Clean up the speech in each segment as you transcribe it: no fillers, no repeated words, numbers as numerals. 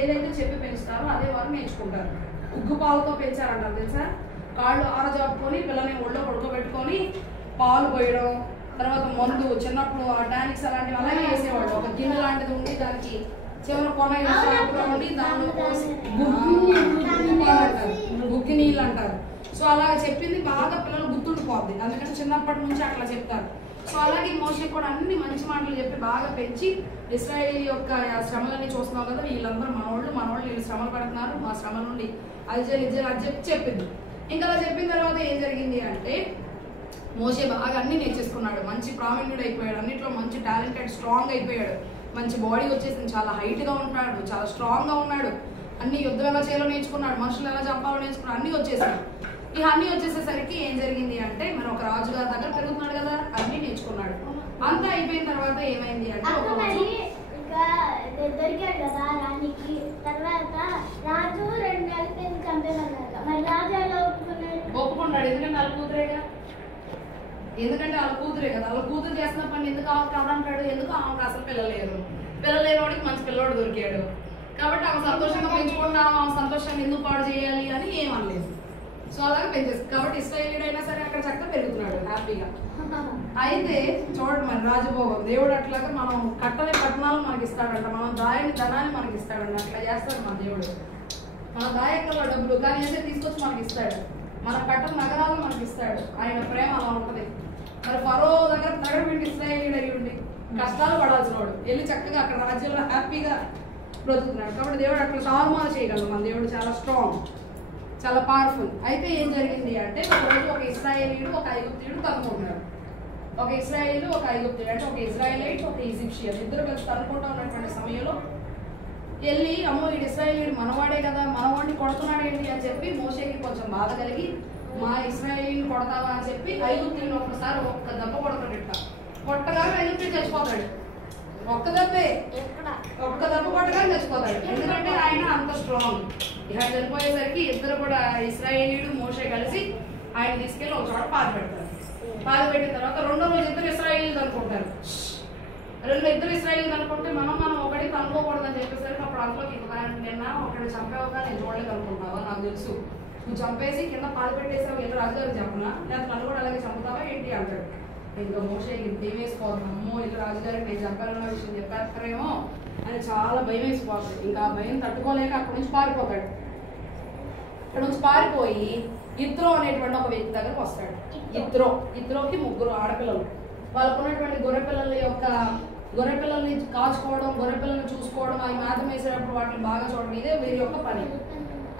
ఏదైతే చెప్పి పెంచుతారో అదే వారు నేర్చుకుంటారు. ఉగ్గు పాలతో పెంచారంటారు తెలుసా. కాళ్ళు ఆరజాపుకొని పిల్లని ఒళ్ళో పడుకోబెట్టుకొని పాలు పోయడం, తర్వాత మందు చిన్నప్పుడు డానిక్స్ అలాంటివి అలాగే వేసేవాళ్ళు. ఒక గిన్నె లాంటిది ఉండి దానికి చివరి కొన ఉండి దానిలో పోసి గుగ్గి నీళ్ళు అంటారు. సో అలా చెప్పింది బాగా పిల్లలు గుర్తుండిపోద్ది, అందుకని చిన్నప్పటి నుంచి అట్లా చెప్తారు. సో అలాగే మోషే కూడా అన్ని మంచి మాటలు చెప్పి బాగా పెంచి ఇశ్రాయేల్ యొక్క శ్రమలన్నీ చూస్తున్నాం కదా, వీళ్ళందరూ మనోళ్ళు వీళ్ళు శ్రమలు పడుతున్నారు, మా శ్రమ నుండి అది చెప్పింది. ఇంకా అలా చెప్పిన తర్వాత ఏం జరిగింది అంటే మోషే బాగా అన్ని నేర్చేసుకున్నాడు, మంచి ప్రావీణ్యుడు అయిపోయాడు, అన్నిట్లో మంచి టాలెంటెడ్ స్ట్రాంగ్ అయిపోయాడు, మంచి బాడీ వచ్చేసింది, చాలా హైట్ గా ఉంటాడు, చాలా స్ట్రాంగ్ గా ఉన్నాడు, అన్ని యుద్ధం ఎలా చేయాలో నేర్చుకున్నాడు, మనుషులు ఎలా చంపాలో నేర్చుకున్నాడు, అన్ని వచ్చేసాడు. ఇక అన్ని వచ్చేసేసరికి ఏం జరిగింది అంటే మరి ఒక రాజుగారి దగ్గర పెరుగుతున్నాడు కదా, అన్ని నేర్చుకున్నాడు. అంతా అయిపోయిన తర్వాత ఏమైంది అంటే ఒక రోజు దొరికాడు కదా రాణికి, తర్వాత రాజు 2 నెలలు చంపేమన్నాడు. మరి రాజు ఎలా ఒప్పుకున్నాడు? ఎందుకంటే వాళ్ళ కూతురే కదా, వాళ్ళ కూతురు చేసిన పని ఎందుకు కాదంటాడు? ఎందుకు ఆమెకు అసలు పిల్లలు లేని వాడికి మంచి పిల్లవాడు దొరికాడు కాబట్టి ఆమె సంతోషంగా పెంచుకున్నాం, ఆమె సంతోషాన్ని ఎందుకు పాడు చేయాలి అని ఏమనలేదు. సో అలాగే పెంచేస్తుంది కాబట్టి ఇశ్రాయేలీయుడు అయినా సరే అక్కడ చక్కగా పెరుగుతున్నాడు హ్యాపీగా. అయితే చూడండి మరి రాజభోగం, దేవుడు అట్లాగా మనం కట్టని పట్టణాలు మనకి ఇస్తాడంట, మనం దాయని ధనాన్ని మనకి ఇస్తాడంట, అట్లా చేస్తాడు మన దేవుడు. మన దాయకుల డబ్బులు కానీ అయితే తీసుకొచ్చి మనకి ఇస్తాడు, మన కట్టని నగరాలు మనకి ఇస్తాడు, ఆయన ప్రేమ అలా ఉంటది. మరి ఫరో దగ్గర తగడబెట్టి ఇశ్రాయేలీయుడు అయ్యి ఉండి కష్టాలు పడాల్సిన వాడు వెళ్ళి చక్కగా అక్కడ రాజ్యంలో హ్యాపీగా బ్రతుకుతున్నాడు. కాబట్టి దేవుడు అట్లా తారుమారు చేయగలడు, మన దేవుడు చాలా స్ట్రాంగ్, చాలా పవర్ఫుల్. అయితే ఏం జరిగింది అంటే ఒకరోజు ఒక ఇశ్రాయేలీయుడు ఒక ఐగుప్తీయుడు తనుకుంటున్నాడు. ఒక ఇశ్రాయేలు ఒక ఐగుప్తీయుడు అంటే ఒక ఇజ్రాయేలైట్ ఒక ఈజిప్షియన్ ఇద్దరు కలిసి తనుకుంటూ ఉన్నటువంటి సమయంలో వెళ్ళి అమ్మో ఈ ఇశ్రాయేలీయుడు మనవాడే కదా, మనవాడిని కొడుతున్నాడు ఏంటి అని చెప్పి మోషేకి కొంచెం బాధ కలిగి మా ఇశ్రాయేలీని కొడతావా అని చెప్పి ఐగుప్తీయుని ఒక్కసారి ఒక్క దెబ్బ కొడతాడు. కొట్టగానే ఐగుప్తీయుడు చచ్చిపోతాడు. ఒక్క దెబ్బ కొట్టగానే చచ్చిపోతాడు, ఎందుకంటే ఆయన అంత స్ట్రాంగ్. ఇక చనిపోయేసరికి ఇద్దరు కూడా ఇశ్రాయేలీయుడు మోషే కలిసి ఆయన తీసుకెళ్ళి ఒక చోట పాతి పెడతారు. పాతి పెట్టిన తర్వాత రెండో రోజు ఇద్దరు ఇశ్రాయేలీలు అనుకుంటారు. ఇద్దరు ఇశ్రాయేలీలు అనుకుంటే మనం ఒకటి అనుకోకూడదని చెప్పేసరికి అప్పుడు అందులోకి నిన్న ఒకటి చంపావుగా నేను చూడలేదు అనుకుంటావా, నాకు తెలుసు నువ్వు చంపేసి కింద పాతి పెట్టేసావు, ఎంత రాజుగారికి చెప్పనా, లేదా నన్ను కూడా అలాగే చంపుతావా ఏంటి అంటాడు. ఇంకా మోషేకి భయం వేసిపోతుంది, అమ్మో ఇల్లు రాజుగారికి నేను చంపాలన్న విషయం చెప్పేస్తారేమో అని చాలా భయం వేసిపోతుంది. ఇంకా ఆ భయం తట్టుకోలేక అక్కడి నుంచి పారిపోతాడు. ఇక్కడ నుంచి పారిపోయి ఇత్రో అనేటువంటి ఒక వ్యక్తి దగ్గరకు వస్తాడు. ఇత్రోకి 3 ఆడపిల్లలు, వాళ్ళకు ఉన్నటువంటి గొర్రెపిల్లల్ని కాచుకోవడం, గొర్రెపిల్లల్ని చూసుకోవడం, అవి మేతం వేసేటప్పుడు వాటిని బాగా చూడడం, ఇదే వీరి యొక్క పని.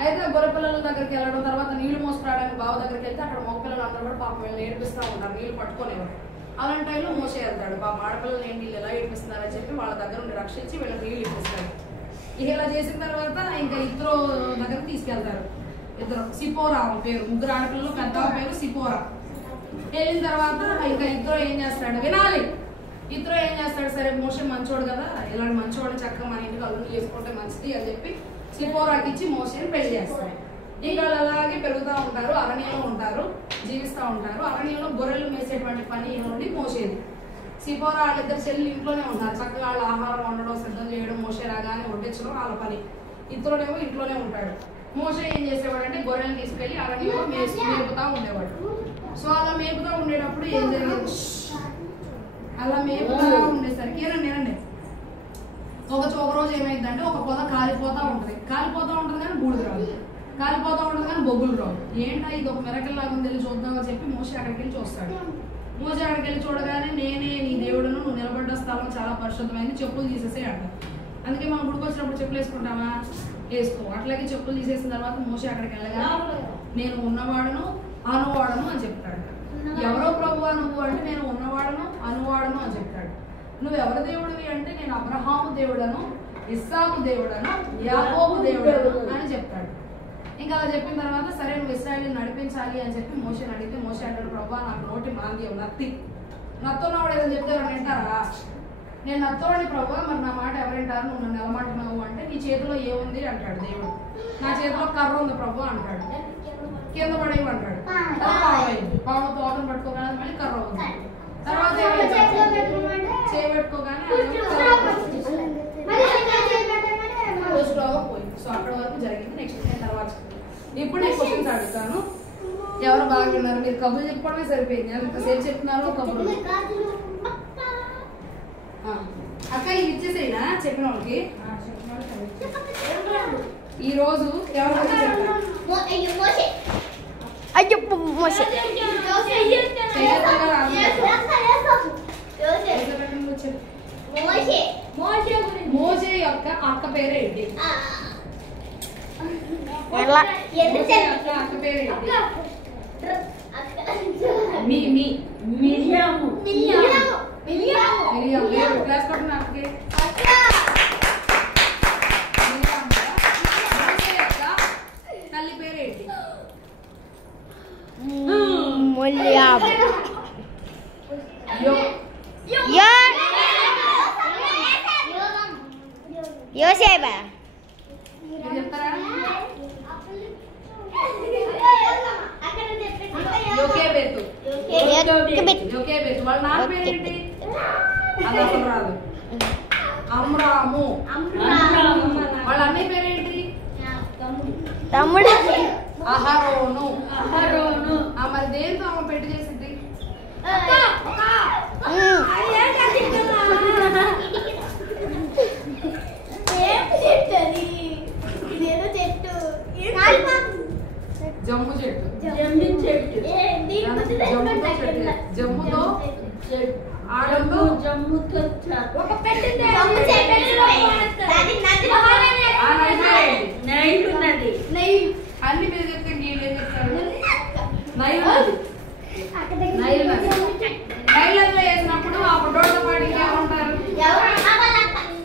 అయితే గొర్రెపిల్లల దగ్గరికి వెళ్ళడం, తర్వాత నీళ్లు మోసుకురావడానికి బావ దగ్గరికి వెళ్తే అక్కడ మగపిల్లలు అందరూ కూడా పాపం వీళ్ళని ఏడిపిస్తూ ఉంటారు, నీళ్లు పట్టుకునేవారు. అలాంటి టైంలో మోసే వెళ్తాడు, పాపం ఆడపిల్లలు ఏంటి వీళ్ళు ఎలా ఏడిపిస్తున్నారని చెప్పి వాళ్ళ దగ్గర నుండి రక్షించి వీళ్ళకి నీళ్ళు ఇప్పిస్తాడు. ఇలా చేసిన తర్వాత ఇంకా ఇత్రో దగ్గరకు తీసుకెళ్తారు. ఇద్దరు సిపోరా పేరు, 3 ఆడపిల్లలు, పెద్ద పేరు సిపోరా. వెళ్ళిన తర్వాత ఇంకా ఇత్రో ఏం చేస్తాడు వినాలి. ఇత్రో ఏం చేస్తాడు, సరే మోషే మంచోడు కదా, ఇలాంటి మంచోడు చక్కగా మన ఇంటికి అల్లుడు చేసుకుంటే మంచిది అని చెప్పి సిపోరాకి ఇచ్చి మోషేని పెళ్లి చేస్తాడు. ఇంకా అలాగే పెరుగుతూ ఉంటారు, అరణ్యంలో ఉంటారు, జీవిస్తూ ఉంటారు. అరణ్యంలో గొర్రెలు మేసేటువంటి పని నుండి మోసేది. సిపోరా వాళ్ళిద్దరు చెల్లి ఇంట్లోనే ఉంటారు, చక్కగా వాళ్ళ ఆహారం వండడం, సిద్ధం చేయడం, మోషే రాగానే వడ్డించడం వాళ్ళ పని. ఇతరుడేమో ఇంట్లోనే ఉంటాడు. మోషే ఏం చేసేవాడు అంటే గొర్రెలు తీసుకెళ్లి అరణ్యంలో మేపుతా ఉండేవాడు. సో అలా మేపుతా ఉండేటప్పుడు ఏం జరిగింది, అలా మేపుతా ఉండేసరికి ఏనండి ఒక రోజు ఏమైందంటే ఒక పొద కాలిపోతా ఉంటుంది కానీ బూడిద రాదు, కాలిపోతా ఉంటుంది కానీ బొగ్గులు రావు. ఏంటా ఇది ఒక మిరకల్ లాగా ఉంది, చూద్దామని చెప్పి మోషే అక్కడికి వెళ్ళి చూస్తాడు. మోషే అక్కడికి వెళ్ళి చూడగానే నేనే నీ దేవుడును, నువ్వు నిలబడ్డ స్థలం చాలా పరిశుద్ధమైంది, చెప్పులు తీసేసే అంటారు. అందుకే మనం గుడికి వచ్చినప్పుడు చెప్పులు వేసుకుంటామా, వేసుకో. అట్లాగే చెప్పులు తీసేసిన తర్వాత మోషే అక్కడికి వెళ్ళగా నేను ఉన్నవాడను అనువాడను అని చెప్తాడు. ఎవరో ప్రభువా నువ్వు అంటే నేను ఉన్నవాడను అనువాడను అని చెప్తాడు. నువ్వు ఎవరి దేవుడివి అంటే నేను అబ్రహాము దేవుడను, ఇస్సాకు దేవుడను, యాకోబు దేవుడను అని చెప్తాడు. ఇంకా అలా చెప్పిన తర్వాత సరే నువ్వు ఇశ్రాయేలుని నడిపించాలి అని చెప్పి మోషేని అడిగితే మోషే అంటాడు, ప్రభువా నాకు నోటి మాంద్యం నత్తున్నవాడు ఏదని చెప్తే ఎవరు వింటారా, నేను నత్తోడిని ప్రభువా, మరి నా మాట ఎవరింటారు, నువ్వు నన్ను నిలమంటున్నావు అంటే నీ చేతిలో ఏముంది అంటాడు దేవుడు. నా చేతిలో కర్ర ఉంది ప్రభువా అంటాడు. కింద పడేవి అంటాడు, పాము తోటను పట్టుకోగానే మళ్ళీ కర్ర ఉంది. తర్వాత చేయబెట్టుకోగానే రోజు పోయింది. సో అక్కడ వరకు జరిగింది. నెక్స్ట్ నేను తర్వాత ఇప్పుడు నేను క్వశ్చన్స్ అడుగుతాను. ఎవరు బాగున్నారు? మీరు కబుర్లు చెప్పుకోవడమే సరిపోయింది. ఎంతసేపు చెప్తున్నారు కబుర్లు. అక్క ఇవి ఇచ్చేసేనా చెప్పిన వాళ్ళకి? ఈ రోజు ఎవరు మోజే యొక్క అక్క పేరేంటి? అక్క పేరేంటి? క్లాస్ పట్టిన అక్కకి తల్లి పేరేంటి? యోసేబా చెప్తారా? యోకేబెతు. వాళ్ళ నాన్న పేరేంటి? అది అసలు రాదు. అమ్రాము. వాళ్ళ అన్నయ్య పేరేంటి? తమ్ముడు. అహరోను. మరి దేంతో అమ్మ పెట్టి చేసింది? జమ్ము చెట్టు. జమ్ముతో ఆడంతో ఒక పెట్టింది అన్ని మీరు చెప్తే నీళ్ళు ఏం చెప్తారు? నైల్ నది. నైల్ నది. నైల్ నదిలో వేసినప్పుడు ఆ ఫోటోతో పాటు ఇంకేమంటారు?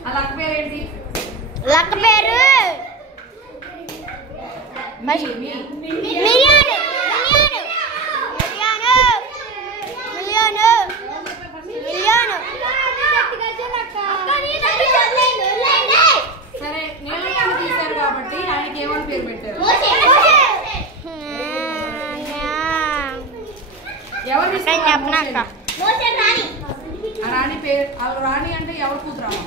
ఆ లక్క పేరేంటి? లక్క పేరు సరే నీళ్ళని తీశారు కాబట్టి ఆయనకి ఏమని పేరు పెట్టారు? ఎవరు చెప్పనాక రాణి పేరు? రాణి అంటే ఎవరు కూతురమ్మా?